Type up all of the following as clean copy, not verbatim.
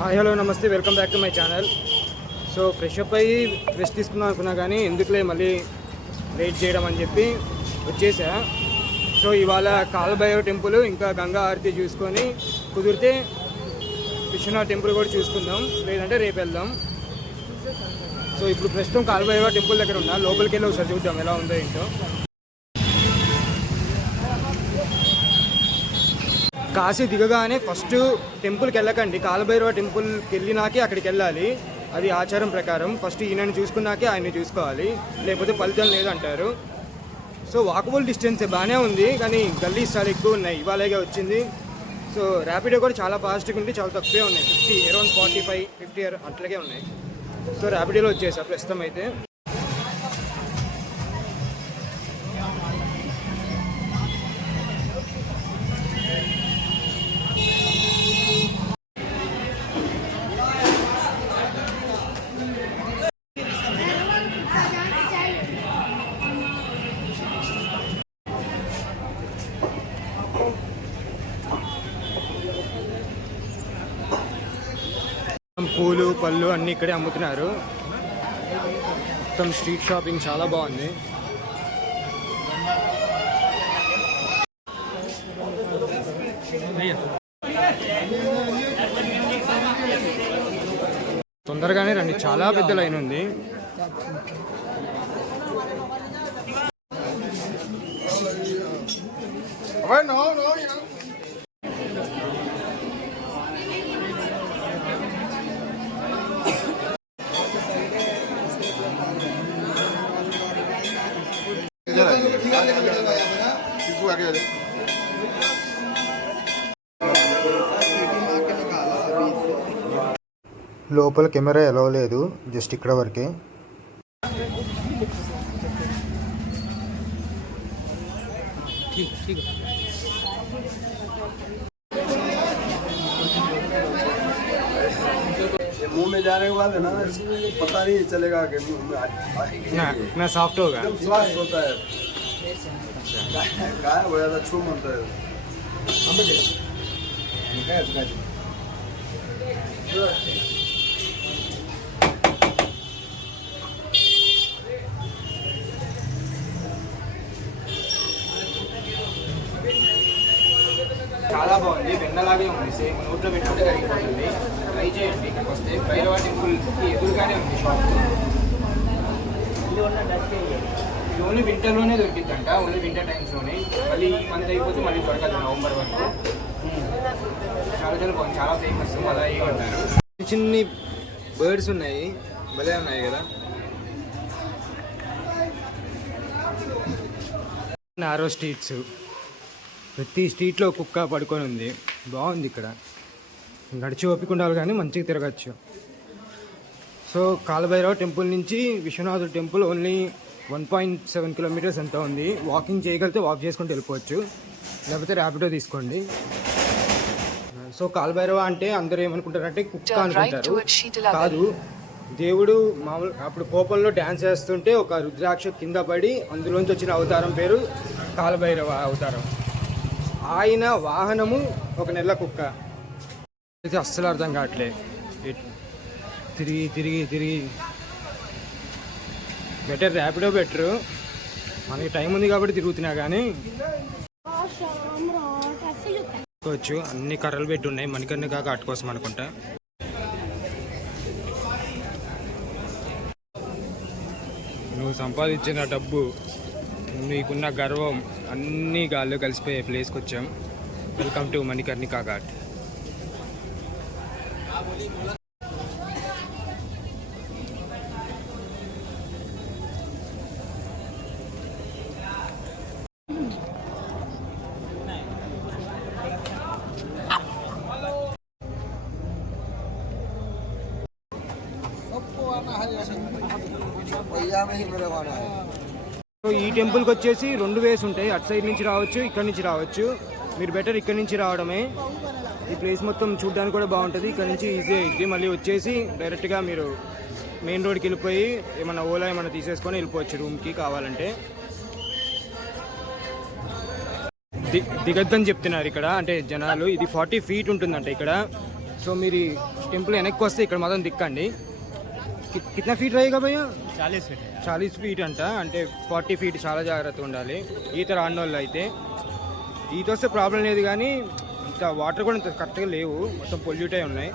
Hello నమస్తే, welcome back to my channel. So fresh up అయ్యి rest తీసుకుందాం అనుకున్నా కానీ ఎందుకులే మళ్ళీ లేట్ చేయడం అని చెప్పి వచ్చేసా. సో ఇవాళ కాలభైరవ టెంపుల్ ఇంకా గంగా ఆరతి చూసుకొని కుదిరితే విశ్వనాథ్ టెంపుల్ కూడా చూసుకుందాం, లేదంటే రేపు వెళ్దాం. సో ఇప్పుడు ప్రస్తుతం కాలభైరవ టెంపుల్ దగ్గర ఉన్నా, లోపలికి వెళ్ళి ఒకసారి చూద్దాం ఎలా ఉందో ఏంటో. కాశీ దిగగానే ఫస్ట్ టెంపుల్కి వెళ్ళకండి, కాలభైరవ టెంపుల్కి వెళ్ళినాకే అక్కడికి వెళ్ళాలి. అది ఆచారం ప్రకారం. ఫస్ట్ ఈయనని చూసుకున్నాకే ఆయన్ని చూసుకోవాలి, లేకపోతే ఫలితం లేదంటారు. సో వాకబుల్ డిస్టెన్స్ బాగానే ఉంది, కానీ గల్లీస్ చాలా ఎక్కువ ఉన్నాయి. ఇవాళగా వచ్చింది. సో ర్యాపిడో కూడా చాలా ఫాస్ట్గా ఉంది, చాలా తక్కువే ఉన్నాయి. 50 అరౌండ్ 45-50 అట్లాగే ఉన్నాయి. సో ర్యాపిడోలో వచ్చేసా ప్రస్తుతం అయితే. పూలు పళ్ళు అన్నీ ఇక్కడే అమ్ముతున్నారు. మొత్తం స్ట్రీట్ షాపింగ్ చాలా బాగుంది. తొందరగానే రండి, చాలా పెద్ద లైన్ ఉంది. లోపల కెమెరా ఎలా లేదు, జస్ట్ ఇక్కడ వరకే. मुंह में जाने के बाद है ना, पता नहीं चलेगा कि ना सॉफ्ट होगा, स्वास्थ्य होता है। गायब हो जाता, छू मनता है। చాలా బాగుంది, వెన్నలాగే ఉంది. సేమ్ నోట్లో పెట్టుకుంటే కరిగిపోతుంది. ట్రై చేయండి ఇక్కడికి వస్తే. భైరవ టెంపుల్కి ఎదురుగానే ఉంది షాప్. ఇది ఓన్లీ వింటర్లోనే దొరికిద్దంట, ఓన్లీ వింటర్ టైమ్స్లోనే. మళ్ళీ ఈ మంత్ అయిపోతే మళ్ళీ దొరకదు, నవంబర్ వరకు. చాలా చాలా బాగుంది, చాలా ఫేమస్. అలా ఏమంటారు, చిన్ని బర్డ్స్ ఉన్నాయి, భలే ఉన్నాయి కదా. నారో స్ట్రీట్స్, ప్రతి స్ట్రీట్లో కుక్క పడుకొని ఉంది. బాగుంది ఇక్కడ, నడిచి ఓపిక ఉండాలి కానీ మంచిగా తిరగచ్చు. సో కాలభైరవ టెంపుల్ నుంచి విశ్వనాథుడు టెంపుల్ ఓన్లీ 1.7 కిలోమీటర్స్ ఎంత ఉంది. వాకింగ్ చేయగలిగితే వాక్ చేసుకుంటూ వెళ్ళిపోవచ్చు, లేకపోతే ర్యాపిడో తీసుకోండి. సో కాలభైరవ అంటే అందరూ ఏమనుకుంటారంటే కుక్క అనుకుంటారు, కాదు. దేవుడు మామూలు అప్పుడు కోపంలో డ్యాన్స్ చేస్తుంటే ఒక రుద్రాక్ష కింద పడి అందులోంచి వచ్చిన అవతారం పేరు కాలభైరవ అవతారం. ఆయన వాహనము ఒక నెల కుక్క. అయితే అస్సలు అర్థం కావట్లే, తిరిగి తిరిగి తిరిగి. బెటర్ ర్యాపిడో బెటరు, మనకి టైం ఉంది కాబట్టి తిరుగుతున్నా. కానీ వచ్చు అన్ని కర్రలు పెట్టి ఉన్నాయి, మణికర్ణి కాక అటు కోసం అనుకుంటా. నువ్వు సంపాదించిన డబ్బు, నీకున్న గర్వం అన్నీ గాల్లో కలిసిపోయే ప్లేస్కి వచ్చాం. Welcome to Manikarnika ghat. So ఈ టెంపుల్కి వచ్చేసి 2 వేస్ ఉంటాయి, అటు సైడ్ నుంచి రావచ్చు, ఇక్కడ నుంచి రావచ్చు. మీరు బెటర్ ఇక్కడ నుంచి రావడమే. ఈ ప్లేస్ మొత్తం చూడడానికి కూడా బాగుంటుంది, ఇక్కడ నుంచి ఈజీ అయింది. మళ్ళీ వచ్చేసి డైరెక్ట్గా మీరు మెయిన్ రోడ్కి వెళ్ళిపోయి ఏమన్నా ఓలా ఏమన్నా తీసేసుకొని వెళ్ళిపోవచ్చు రూమ్కి కావాలంటే. దిగద్దని చెప్తున్నారు ఇక్కడ, అంటే జనాలు. ఇది 40 feet ఉంటుందంట ఇక్కడ. సో మీరు టెంపుల్ వెనక్కి వస్తే ఇక్కడ మాత్రం దిక్కండి. కిतना ఫీట్ रहेगा भैया? 40 फीट है। 40 ఫీట్ అంట, అంటే 40 ఫీట్. చాలా జాగ్రత్తగా ఉండాలి ఈత రాని వాళ్ళు అయితే. ఈత వస్తే ప్రాబ్లం లేదు, కానీ ఇంకా వాటర్ కూడా ఇంత కరెక్ట్గా లేవు, మొత్తం పొల్యూట్ అయి ఉన్నాయి.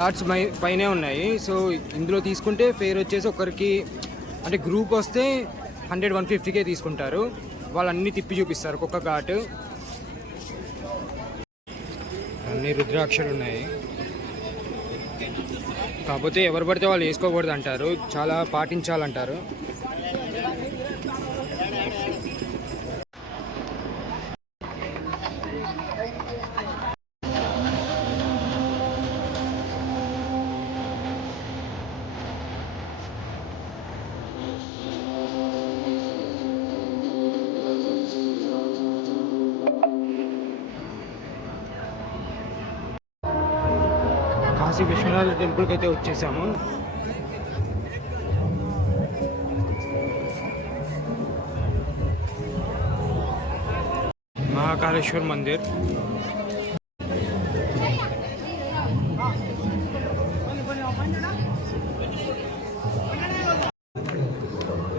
కార్డ్స్ పైనే ఉన్నాయి. సో ఇందులో తీసుకుంటే ఫేర్ వచ్చేసి ఒకరికి, అంటే గ్రూప్ వస్తే 100-150కే తీసుకుంటారు. వాళ్ళు అన్నీ తిప్పి చూపిస్తారు ఒక్కొక్క ఘాటు. అన్ని రుద్రాక్షలు ఉన్నాయి, కాకపోతే ఎవరు పడితే వాళ్ళు వేసుకోకూడదు అంటారు, చాలా పాటించాలంటారు. కాశీ విశ్వనాథ టెంపుల్కి అయితే వచ్చేసాము. మహాకాళేశ్వర్ మందిర్.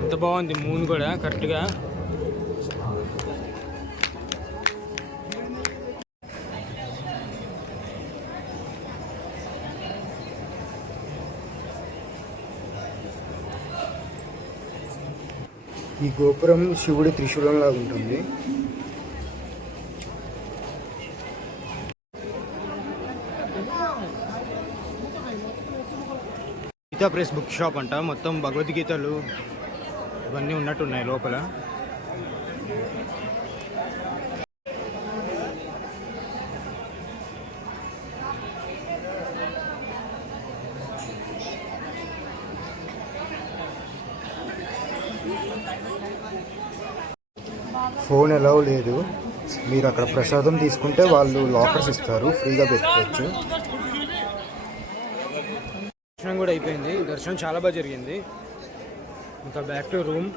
ఎంత బాగుంది మూన్ కూడా కరెక్ట్గా. ఈ గోపురం శివుడి త్రిశూలం లాగా ఉంటుంది. గీతా ప్రెస్ బుక్ షాప్ అంట, మొత్తం భగవద్గీతలు ఇవన్నీ ఉన్నట్టున్నాయి లోపల. ఫోన్ ఎలవ్ లేదు. మీరు అక్కడ ప్రసాదం తీసుకుంటే వాళ్ళు లాకర్స్ ఇస్తారు, ఫ్రీగా పెట్టుకోవచ్చు. దర్శనం కూడా అయిపోయింది. దర్శనం చాలా బాగా జరిగింది. ఇంకా బ్యాక్ టు రూమ్.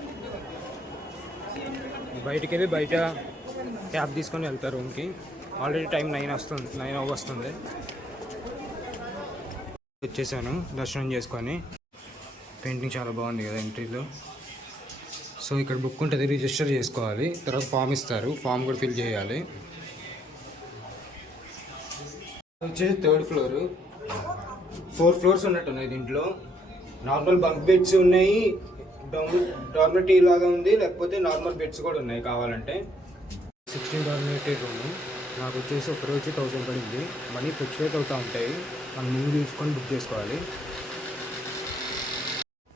బయటికి వెళ్ళి బయట క్యాబ్ తీసుకొని వెళ్తారు రూమ్కి. ఆల్రెడీ టైం 9 వస్తుంది. వచ్చేసాను దర్శనం చేసుకొని. పెయింటింగ్ చాలా బాగుంది కదా ఎంట్రీలో. సో ఇక్కడ బుక్ ఉంటుంది, రిజిస్టర్ చేసుకోవాలి. తర్వాత ఫామ్ ఇస్తారు, ఫామ్ కూడా ఫిల్ చేయాలి. వచ్చేసి 3rd ఫ్లోర్. 4 ఫ్లోర్స్ ఉన్నట్టున్నాయి దీంట్లో. నార్మల్ బంక్ బెడ్స్ ఉన్నాయి, డార్మెటరీ లాగా ఉంది, లేకపోతే నార్మల్ బెడ్స్ కూడా ఉన్నాయి కావాలంటే. 16 డార్మెటరీ రూమ్. నాకు వచ్చేసి ఒక రోజు 1000 పడింది. మనీ ఫ్లక్చువేట్ అవుతూ ఉంటాయి, మనం ముందు తీసుకొని బుక్ చేసుకోవాలి.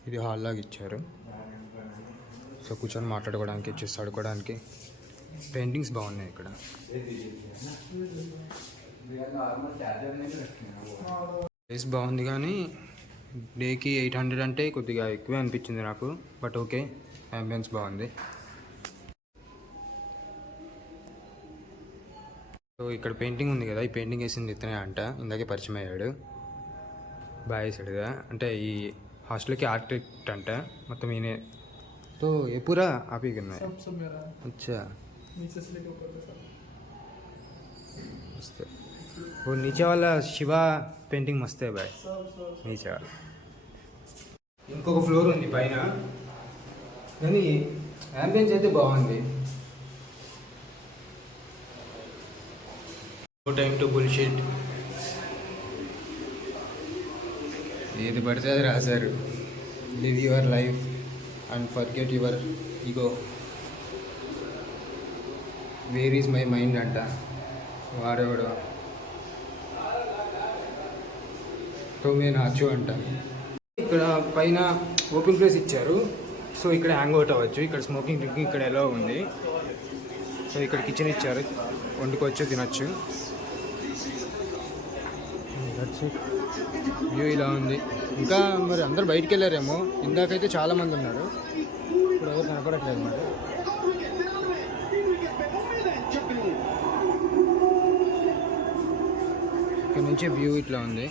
ఇది హాల్ లాగా ఇచ్చారు, సో కూర్చొని మాట్లాడుకోవడానికి, చెస్ ఆడుకోవడానికి. పెయింటింగ్స్ బాగున్నాయి ఇక్కడ. ప్లేస్ బాగుంది, కానీ డేకి 800 అంటే కొద్దిగా ఎక్కువే అనిపించింది నాకు. బట్ ఓకే, అంబియన్స్ బాగుంది. సో ఇక్కడ పెయింటింగ్ ఉంది కదా, ఈ పెయింటింగ్ వేసింది ఇతనే అంట. ఇందాకే పరిచయం అయ్యాడు, బాగా వేసాడుగా. అంటే ఈ హాస్టల్కి ఆర్కిటెక్ట్ అంట మొత్తం ఈయనే. तो ये पूरा आप ही करना है? सब मेरा है। अच्छा, नीचे से लेकर ऊपर तक मस्त है। वो नीचे वाला शिवा पेंटिंग मस्त है भाई, नीचे वाला. ఇంకొక ఫ్లోర్ ఉంది పైన, కానీ యాంబియన్స్ అయితే బాగుంది. No time to bullshit. ఏది పడితే అది రాశారు. Live your life and forget your ego. Where is my mind అంట వాడేవాడు. తోమే నాచు అంట. ఇక్కడ పైన ఓపెన్ ప్లేస్ ఇచ్చారు, సో ఇక్కడ హ్యాంగ్ అవుట్ అవ్వచ్చు. ఇక్కడ స్మోకింగ్ డ్రింకింగ్ ఇక్కడ ఎలా ఉంది. సో ఇక్కడ కిచెన్ ఇచ్చారు, వండుకోవచ్చు, తినచ్చు. వ్యూ ఇలా ఉంది. ఇంకా మరి అందరు బయటికి వెళ్ళారేమో. ఇందాకైతే చాలా మంది ఉన్నారు, ఇప్పుడు ఎవరు కనపడట్లేదు అన్నమాట. ఇక్కడ నుంచి వ్యూ ఇట్లా ఉంది.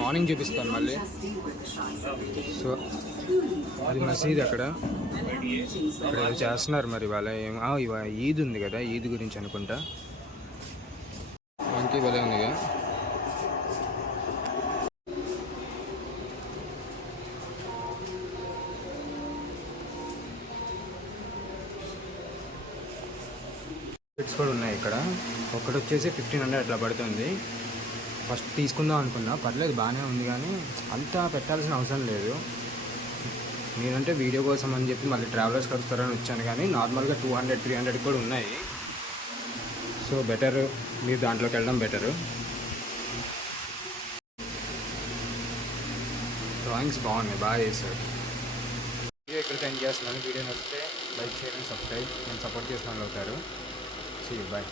మార్నింగ్ చూపిస్తాను మళ్ళీ. సో అది మసీద్ అక్కడ ఇక్కడ ఏదో చేస్తున్నారు మరి వాళ్ళ ఇవాళ ఈద్ ఉంది కదా, ఈద్ గురించి అనుకుంటా. మంకీ భలే ఉందిగా. టికెట్స్ కూడా ఉన్నాయి ఇక్కడ. ఒకటి వచ్చేసి 1500 అట్లా పడుతుంది. ఫస్ట్ తీసుకుందాం అనుకున్నా, పర్లేదు బాగానే ఉంది కానీ అంతా పెట్టాల్సిన అవసరం లేదు. నేనంటే వీడియో కోసం అని చెప్పి మళ్ళీ ట్రావెలర్స్ కలుస్తారని వచ్చాను, కానీ నార్మల్గా 200, 300 కూడా ఉన్నాయి. సో బెటర్ మీరు దాంట్లోకి వెళ్ళడం బెటరు. డ్రాయింగ్స్ బాగున్నాయి, బాగా చేశారు. వీడియో ఎక్కడికి ఎండ్ చేస్తున్నాను. వీడియో నచ్చితే లైక్, షేర్ అండ్ సబ్స్క్రైబ్. నేను సపోర్ట్ చేసిన వాళ్ళు అవుతారు. See you, bye.